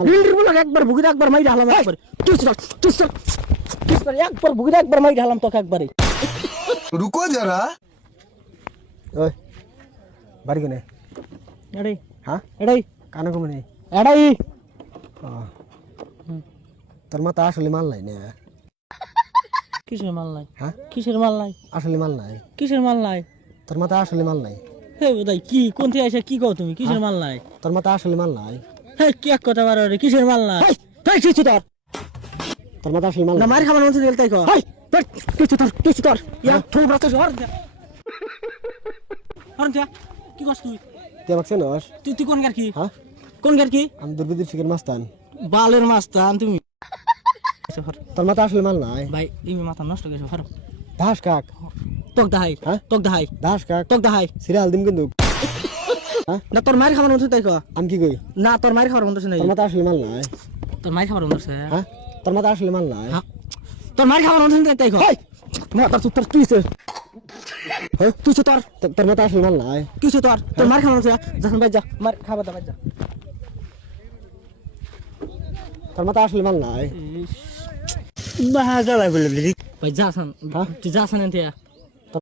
বিল্ডির বলে একবার ভুগিতে একবার মাই ঢালাম একবার একবার ভুগিতে একবার মাই ঢালাম তোকে একবারে रुको जरा ওই বাড়ি কোনে এড়াই হ্যাঁ এড়াই কানে কমে এড়াই তোর মাথা আসলে মাল নাই না কিসের মাল নাই হ্যাঁ কিসের মাল নাই আসলে মাল নাই কিসের মাল নাই তোর মাথা আসলে মাল নাই হে বোধাই কি কোন থেকে এসে কি কও তুমি কিসের মাল নাই তোর মাথা আসলে মাল নাই হে কি এক কথা বার রে কিসের মাল নাই তাই কিছু তোর তোর মাথা আসলে মাল না নাই মার খাবার মতো দিল তাই কো কিছু তোর ইয়া ঠোক রাতে হর দে হর দে কি করছ তুই তুই আমাকে চেনস তুই কোন গার কি হ্যাঁ কোন গার কি আমি দুর্বিদির শিখের মাস্তান বালের মাস্তান তুমি তোর মাথা আসলে মাল নাই ভাই তুমি মাথা নষ্ট করেছো হর দাস কাক তোক দাহাই হ্যাঁ? তোক দাহাই দাস কাক তোক দাহাই সিরিয়াল দিম কিন্তু না তোর মায়ের খাবার মতো তাই কো আমি কি কই না তোর মায়ের খাবার মতো নাই তোর মাথা আসলে মাল নাই তোর মায়ের খাবার মতো হ্যাঁ তোর মাথা আসলে মাল নাই হ্যাঁ তোর মায়ের খাবার মতো তাই কো মাথা তোর তুই তুই তোর তোর মাথা আসলে মাল নাই তুই তোর মায়ের খাবার মতো যখন ভাই যা মার খাবার দা ভাই যা তোর মাথা আসলে মাল নাই বাহা জ্বালাই বলে ভাই যা সান তুই যা সান এনতে